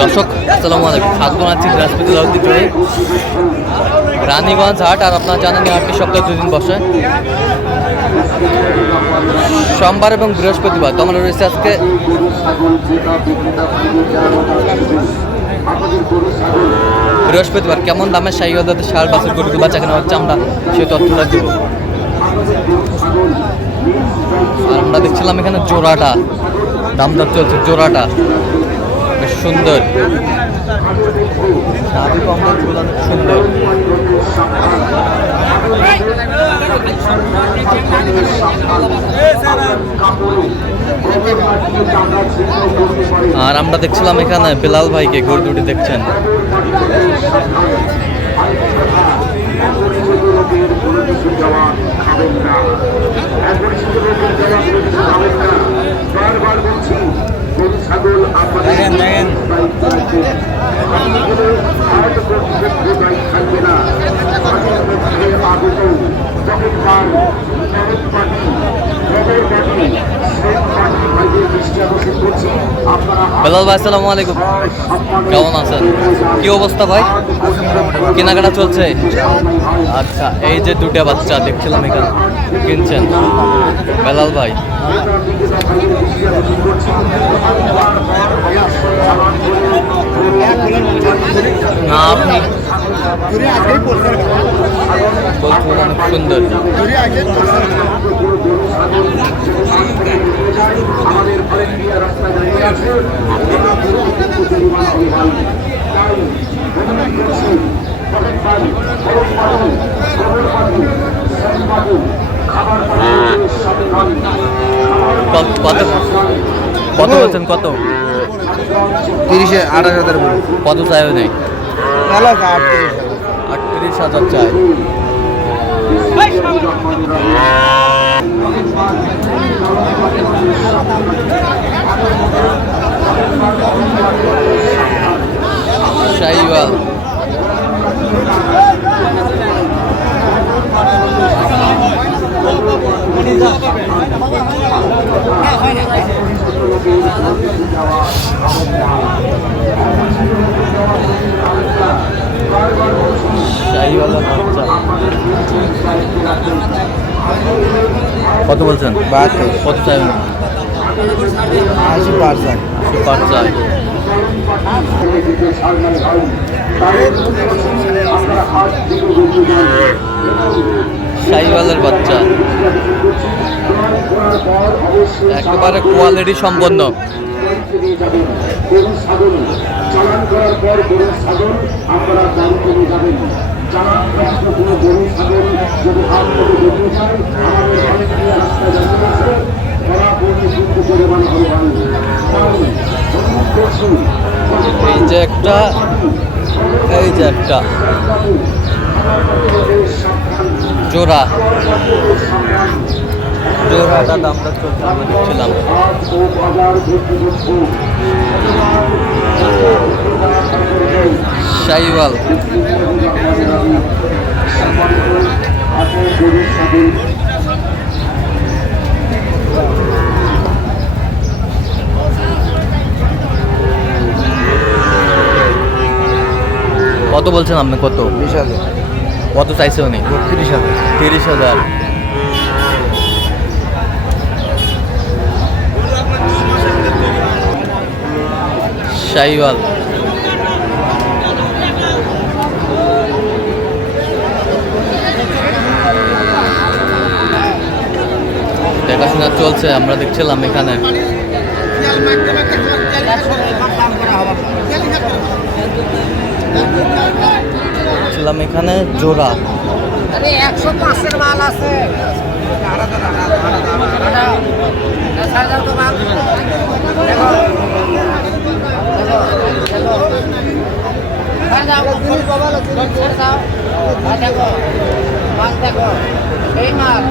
দর্শক, আসসালামু আলাইকুম। স্বাগত আছি বৃহস্পতি ঐতিহ্যে রানীগঞ্জ হাট, আর আপনারা জানেন এই হাটটি সপ্তাহে দুদিন বসে। সোমবার এবং বৃহস্পতিবার তো রয়েছে আজকে বৃহস্পতিবার। কেমন দামে সাইওয়াদাতে সার বাছুর, গরু বাচ্চা কেনা হচ্ছে আমরা সেই তথ্যটা দেব। আর আমরা দেখছিলাম এখানে জোড়াটা, দাম দর চলছে জোড়াটা। সুন্দর। সুন্দর। আর আমরা দেখছিলাম এখানে বেলাল ভাইকে গরু দুটি দেখছেন। বেলাল ভাই আসসালামু আলাইকুম। কেমন আছেন? কি অবস্থা ভাই? কেনাকাটা চলছে? আচ্ছা এই যে দুটা বাচ্চা দেখছিলাম এখানে কিনছেন। বেলাল ভাই। না আপনি সুন্দর কত? কত বলছেন কত? তিরিশে আঠাশ হাজার কত চাইও নেই? আটত্রিশ হাজার চাই। শাহিওয়াল। কত বলছেন? বাহাত্তর। কত চাই আশি পার্সেন্ট। সুপার চাই শাহিওয়ালের বাচ্চা। একেবারে কোয়ালিটি সম্পন্ন। চালান করার পর গরু ছাগল আপনারা দাম কমে যাবেন চালান প্রাপ্ত কোনো গরু ছাগল যদি হাত বেঁচে যায় আমাদের অনেক জানা আছে তারা কিন্তু হবে এই যে একটা এই যে একটা। জোড়া। জোড়াটা আমরা দেখছিলাম। আজ ছাগল কত বলছেন আপনি? কত? বিশ হাজার। কত চাইছে উনি? তিরিশ হাজার। তিরিশ হাজার। শাহিওয়াল দেখাশোনা চলছে আমরা দেখছিলাম এখানে ছিলাম এখানে জোড়া একশো পাঁচের মাল আছে এই মাল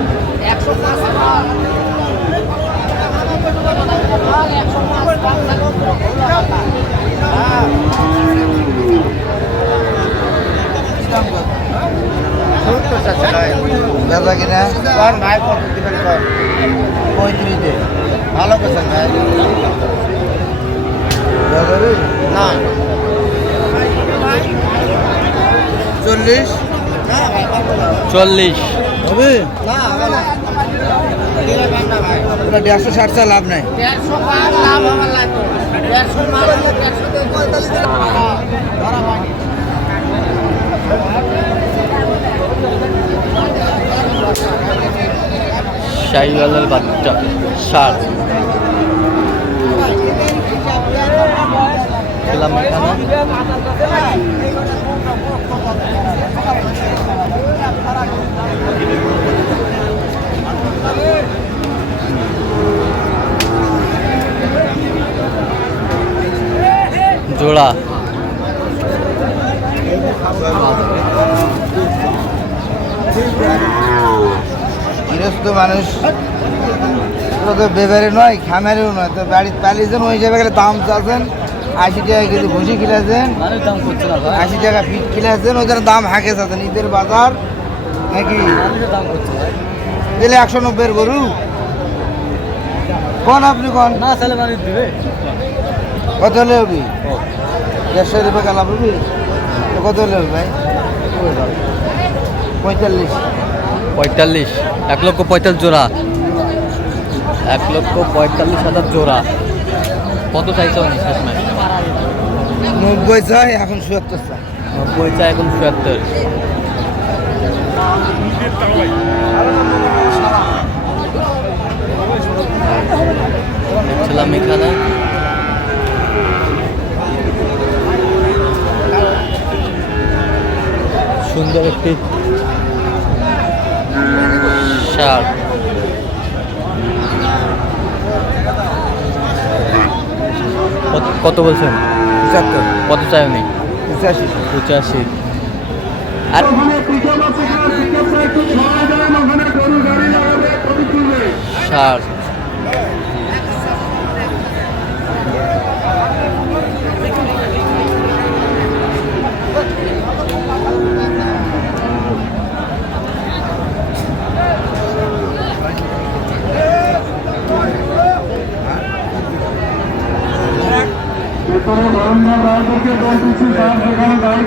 একশো একশো পাঁচ হ্যাঁ বেচা কিনা কর ভাই কত দিবেন কর পঁয়ত্রিশে। ভালো করছেন ভাই। না। চল্লিশ। চল্লিশ। হবে? ওটা দেড়শো ষাট চা লাভ নাই। দেড়শো পার লাভ আমার লাগবে দেড়শো মাল হলে দেড়শো দিয়ে পঁয়তাল্লিশ ধরা হয়নি শাহিওয়ালের বাচ্চা সার খেলাম এখানে জোড়া গৃহস্থ মানুষ। তো বেবারে নয় খামারেও নয় তো বাড়িতে পালিয়েছেন ওই হিসাবে গেলে দাম চাচ্ছেন আশি টাকা কেজি ভুসি কিনেছেন আশি টাকা ফিট কিনেছেন ওই জন্য দাম হাঁকে চাচ্ছেন ঈদের বাজার নাকি? দিলে একশো নব্বইয়ের গরু। কোন আপনি কোন? না মানে দিবে। কত হলে হবি? দেড়শো রুপে কালা কত হলে ভাই? পঁয়তাল্লিশ। পঁয়তাল্লিশ। এক লক্ষ পঁয়তাল্লিশ জোড়া। এক লক্ষ পঁয়তাল্লিশ হাজার জোড়া। কত চাইছে উনি শেষমেশ নব্বই চাই এখন চুয়াত্তর চাই। নব্বই চাই এখন চুয়াত্তর দেখছিলাম এখানে সুন্দর একটি কত- কত বলছেন? পঁচাত্তর। কত চাই উনি? পঁচাশি। পঁচাশি। আর ষাট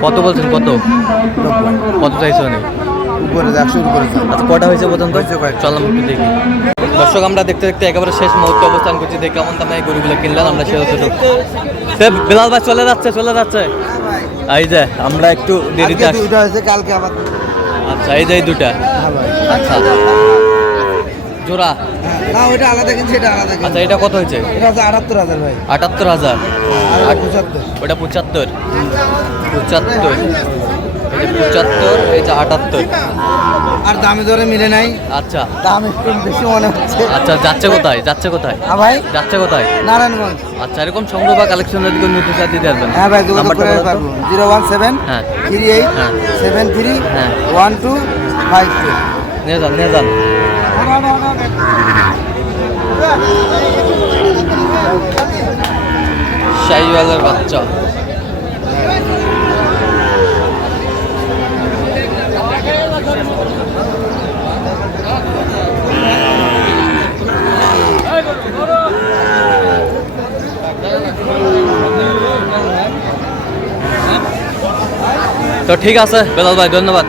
কত বলছেন কত? কত চাইছে উনি? উপরে একশোর উপরে আচ্ছা কটা হয়েছে পর্যন্ত। চললাম একটু দেখি। দর্শক আমরা দেখতে দেখতে একেবারে শেষ মুহূর্তে অবস্থান করছি। দেখে কেমন দামে এই গরুগুলো কিনলাম আমরা সে সে বিলাল ভাই চলে যাচ্ছে চলে যাচ্ছে। এই যে আমরা একটু দেরিতে আসছি কালকে আবার। আচ্ছা এই যে এই দুটা আচ্ছা। জোড়া? হ্যাঁ, না ওইটা আলাদা কিনছি এটা আলাদা কিনছি। আচ্ছা এটা কত হয়েছে? এটা হচ্ছে আটাত্তর হাজার ভাই। আটাত্তর হাজার। পঁচাত্তর। ওটা পঁচাত্তর। পঁচাত্তর। পঁচাত্তর এই আটাত্তর। আর দামে দরে মিলে নাই। আচ্ছা। দাম একটু বেশি মনে হচ্ছে। আচ্ছা যাচ্ছে কোথায়? যাচ্ছে কোথায়? হ্যাঁ ভাই। যাচ্ছে কোথায়? নারায়ণগঞ্জ। আচ্ছা এরকম সংগ্রহ বা কালেকশন যদি কোনো নিতে চাই দিতে পারবেন হ্যাঁ ভাই যোগাযোগ করে পারব। জিরো ওয়ান সেভেন হ্যাঁ। থ্রি এইট হ্যাঁ। সেভেন থ্রি হ্যাঁ। One two five two. নিয়ে যান নিয়ে যান। শাহিওয়ালের বাচ্চা। তো ঠিক আছে বেলাল ভাই ধন্যবাদ।